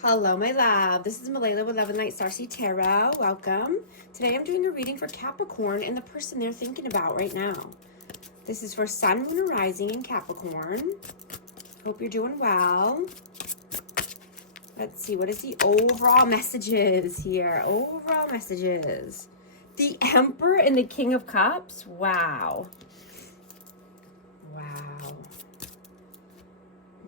Hello, my love. This is Malayla with Love and Light Starseed Tarot. Welcome. Today I'm doing a reading for Capricorn and the person they're thinking about right now. This is for Sun, Moon, and Rising in Capricorn. Hope you're doing well. Let's see, what is the overall messages here? Overall messages. The Emperor and the King of Cups. Wow. Wow.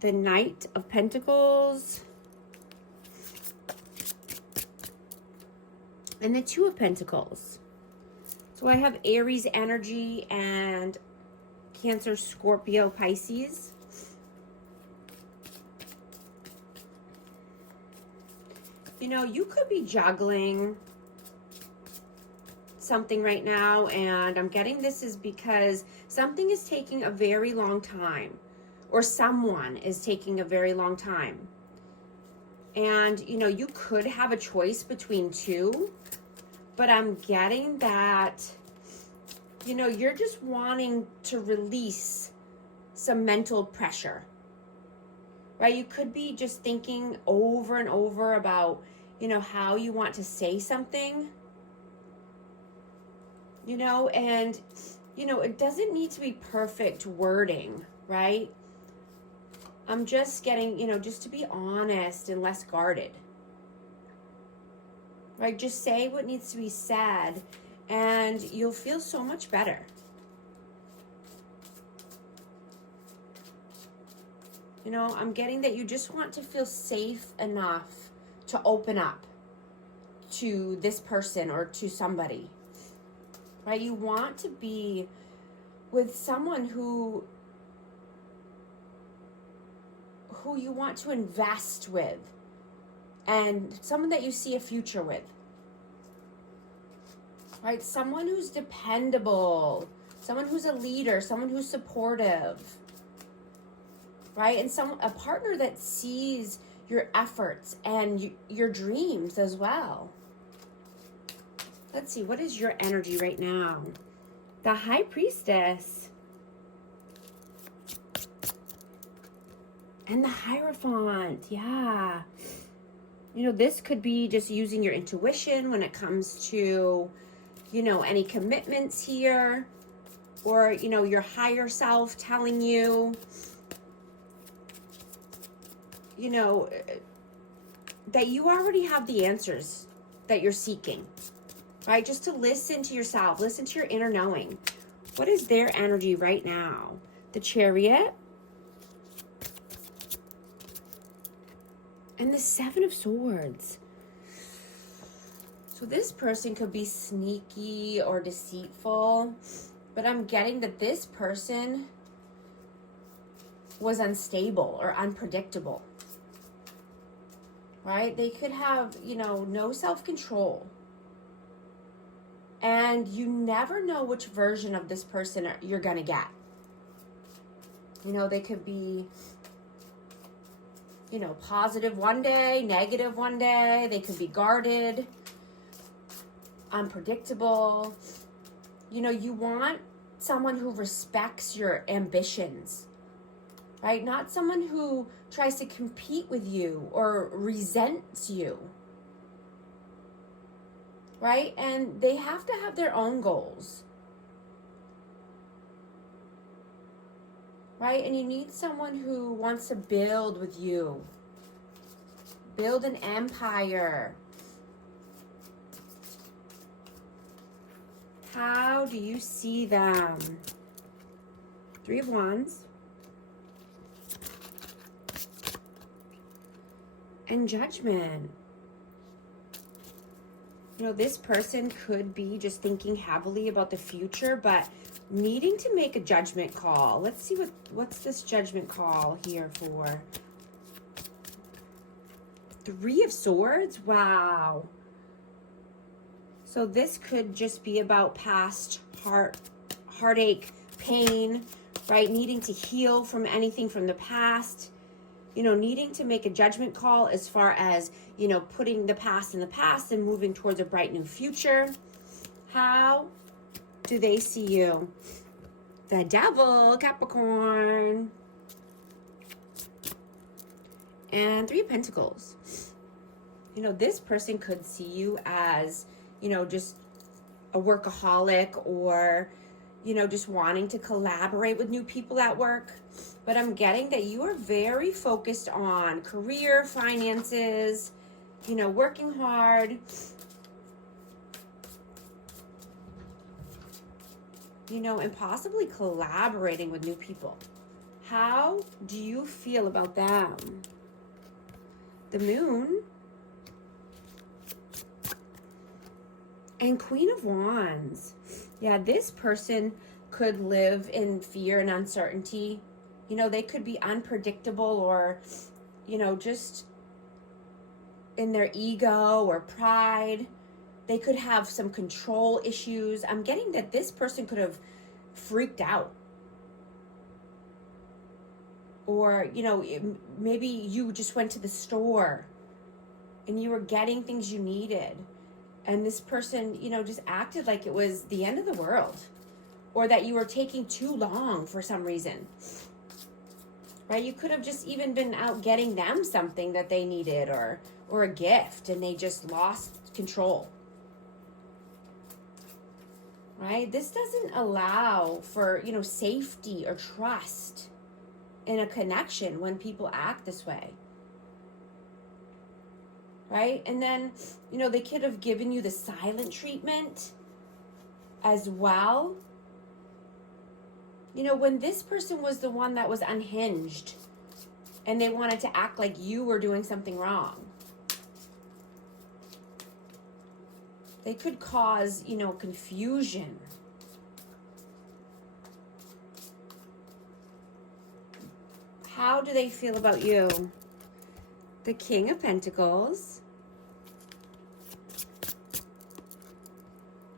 The Knight of Pentacles. And the Two of Pentacles. So I have Aries energy and Cancer, Scorpio, Pisces. You know, you could be juggling something right now, and I'm getting this is because something is taking a very long time, or someone is taking a very long time. And, you know, you could have a choice between two, but I'm getting that, you know, you're just wanting to release some mental pressure, right? You could be just thinking over and over about, you know, how you want to say something, you know, and, you know, it doesn't need to be perfect wording, right? I'm just getting, you know, just to be honest and less guarded. Right? Just say what needs to be said and you'll feel so much better. You know, I'm getting that you just want to feel safe enough to open up to this person or to somebody. Right? You want to be with someone who you want to invest with, and someone that you see a future with, right? Someone who's dependable, someone who's a leader, someone who's supportive, right? And a partner that sees your efforts and your dreams as well. Let's see, what is your energy right now? The High Priestess. And the Hierophant, yeah. You know, this could be just using your intuition when it comes to, you know, any commitments here. Or, you know, your higher self telling you, you know, that you already have the answers that you're seeking. Right? Just to listen to yourself, listen to your inner knowing. What is their energy right now? The Chariot. And the Seven of Swords. So this person could be sneaky or deceitful, but I'm getting that this person was unstable or unpredictable, right? They could have, you know, no self-control. And you never know which version of this person you're going to get. You know, they could be, you know, positive one day, negative one day. They could be guarded, unpredictable. You know, you want someone who respects your ambitions, right? Not someone who tries to compete with you or resents you, right? And they have to have their own goals, right? And you need someone who wants to build with you. Build an empire. How do you see them? Three of Wands. And Judgment. You know, this person could be just thinking heavily about the future, but needing to make a judgment call. Let's see what's this judgment call here for. Three of Swords. Wow. So this could just be about past heartache, pain, right? Needing to heal from anything from the past. You know, needing to make a judgment call as far as, you know, putting the past in the past and moving towards a bright new future. How do they see you? The Devil, Capricorn. And Three of Pentacles. you know, this person could see you as, you know, just a workaholic, or, you know, just wanting to collaborate with new people at work. But I'm getting that you are very focused on career, finances, you know, working hard. You know, and possibly collaborating with new people. How do you feel about them? The Moon and Queen of Wands. Yeah, this person could live in fear and uncertainty. You know, they could be unpredictable, or, you know, just in their ego or pride. They could have some control issues. I'm getting that this person could have freaked out. Or, you know, maybe you just went to the store and you were getting things you needed. And this person, you know, just acted like it was the end of the world. Or that you were taking too long for some reason. Right? You could have just even been out getting them something that they needed, or a gift, and they just lost control. Right? This doesn't allow for, you know, safety or trust in a connection when people act this way. Right? And then, you know, they could have given you the silent treatment as well. You know, when this person was the one that was unhinged and they wanted to act like you were doing something wrong. They could cause, you know, confusion. How do they feel about you? The King of Pentacles.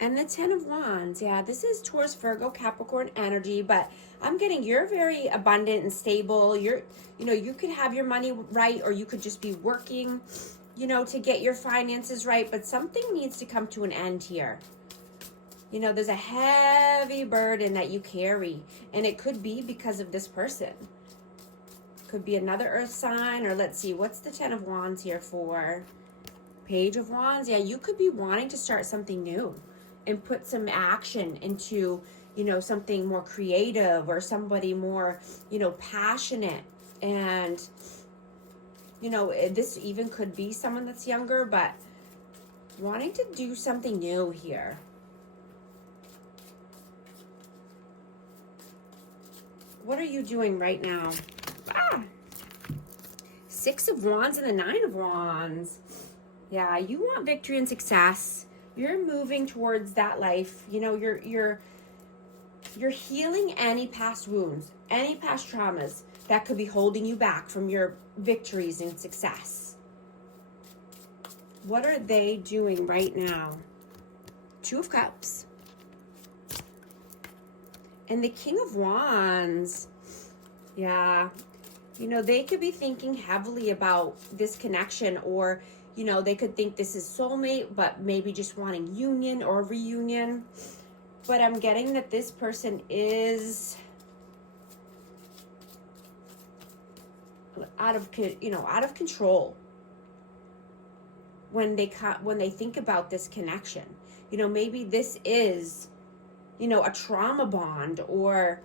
And the Ten of Wands. Yeah, this is Taurus, Virgo, Capricorn energy, but I'm getting you're very abundant and stable. You know, you could have your money right, or you could just be working, you know, to get your finances right, but something needs to come to an end here. You know, there's a heavy burden that you carry, and it could be because of this person. Could be another earth sign, or let's see, what's the Ten of Wands here for? Page of Wands. Yeah, you could be wanting to start something new and put some action into, you know, something more creative, or somebody more, you know, passionate. And, you know, this even could be someone that's younger, but wanting to do something new here. What are you doing right now? Six of Wands and the Nine of Wands. Yeah, you want victory and success. You're moving towards that life. You know, you're healing any past wounds, any past traumas that could be holding you back from your victories and success. What are they doing right now? Two of Cups. And the King of Wands. Yeah. You know, they could be thinking heavily about this connection, or, you know, they could think this is soulmate, but maybe just wanting union or reunion. But I'm getting that this person is out of control when they think about this connection. You know, maybe this is, you know, a trauma bond, or,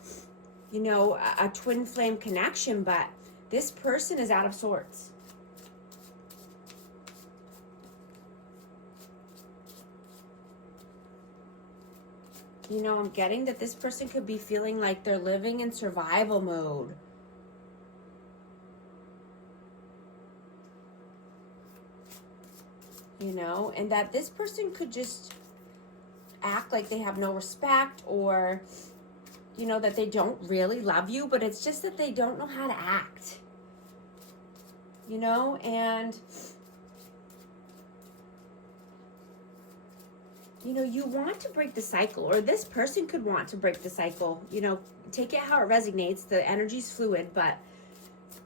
you know, a twin flame connection, but this person is out of sorts. You know, I'm getting that this person could be feeling like they're living in survival mode. You know, and that this person could just act like they have no respect, or, you know, that they don't really love you, but it's just that they don't know how to act. You know, and, you know, you want to break the cycle, or this person could want to break the cycle. You know, take it how it resonates. The energy's fluid, but,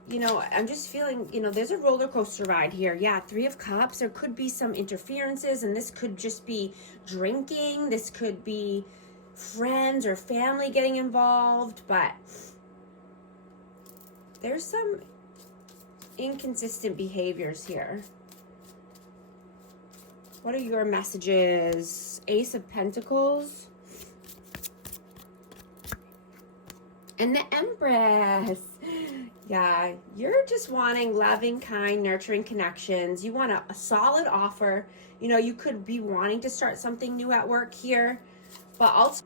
you know, I'm just feeling, you know, there's a roller coaster ride here. Yeah, Three of Cups. There could be some interferences, and this could just be drinking. This could be friends or family getting involved, but there's some inconsistent behaviors here. What are your messages? Ace of Pentacles. And the Empress. Yeah, you're just wanting loving, kind, nurturing connections. You want a solid offer. You know, you could be wanting to start something new at work here, but also,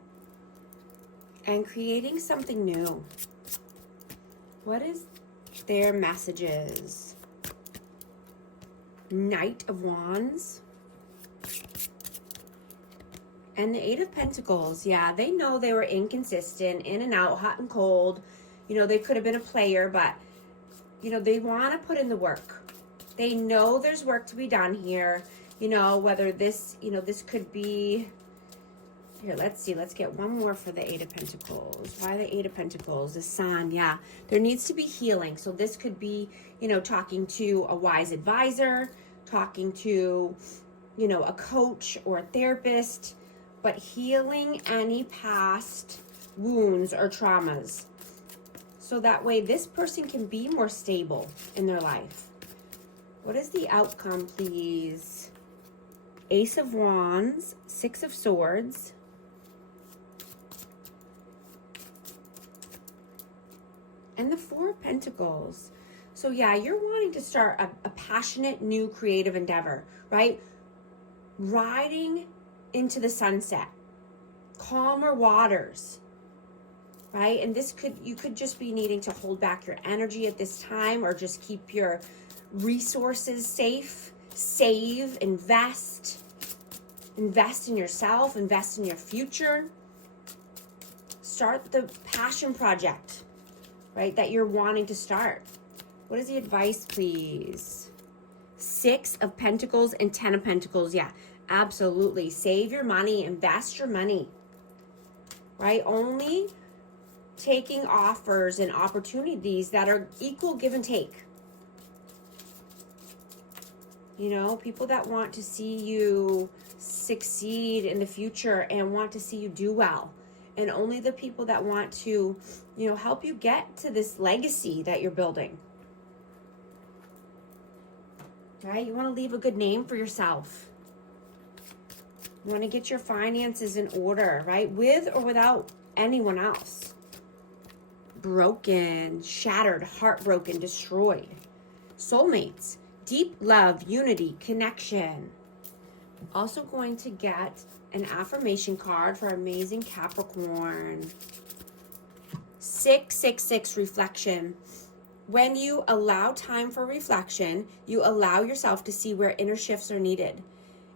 and creating something new. What is their messages? Knight of Wands. And the Eight of Pentacles. Yeah, they know they were inconsistent, in and out, hot and cold. You know, they could have been a player, but, you know, they want to put in the work. They know there's work to be done here. You know, whether this, you know, this could be... Here, let's see. Let's get one more for the Eight of Pentacles. Why the Eight of Pentacles? The Sun, yeah. There needs to be healing. So this could be, you know, talking to a wise advisor, talking to, you know, a coach or a therapist, but healing any past wounds or traumas. So that way this person can be more stable in their life. What is the outcome, please? Ace of Wands, Six of Swords, and the Four of Pentacles. So yeah, you're wanting to start a passionate, new creative endeavor, right? Riding into the sunset, calmer waters, right? And this could, you could just be needing to hold back your energy at this time, or just keep your resources safe, save, invest in yourself, invest in your future. Start the passion project, right, that you're wanting to start. What is the advice, please? Six of Pentacles and Ten of Pentacles. Yeah, absolutely. Save your money, invest your money, right? Only taking offers and opportunities that are equal give and take. You know, people that want to see you succeed in the future and want to see you do well. And only the people that want to, you know, help you get to this legacy that you're building. Right? You want to leave a good name for yourself. You want to get your finances in order, right? With or without anyone else. Broken, shattered, heartbroken, destroyed. Soulmates. Deep love, unity, connection. Also going to get an affirmation card for amazing Capricorn. 666 reflection. When you allow time for reflection, you allow yourself to see where inner shifts are needed.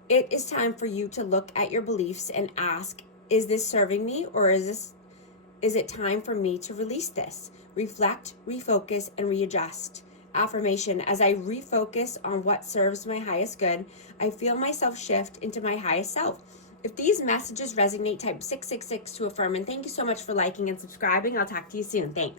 It is time for you to look at your beliefs and ask, is this serving me, or is it time for me to release this? Reflect, refocus, and readjust. Affirmation: as I refocus on what serves my highest good, I feel myself shift into my highest self. If these messages resonate, type 666 to affirm. And thank you so much for liking and subscribing. I'll talk to you soon. Thanks.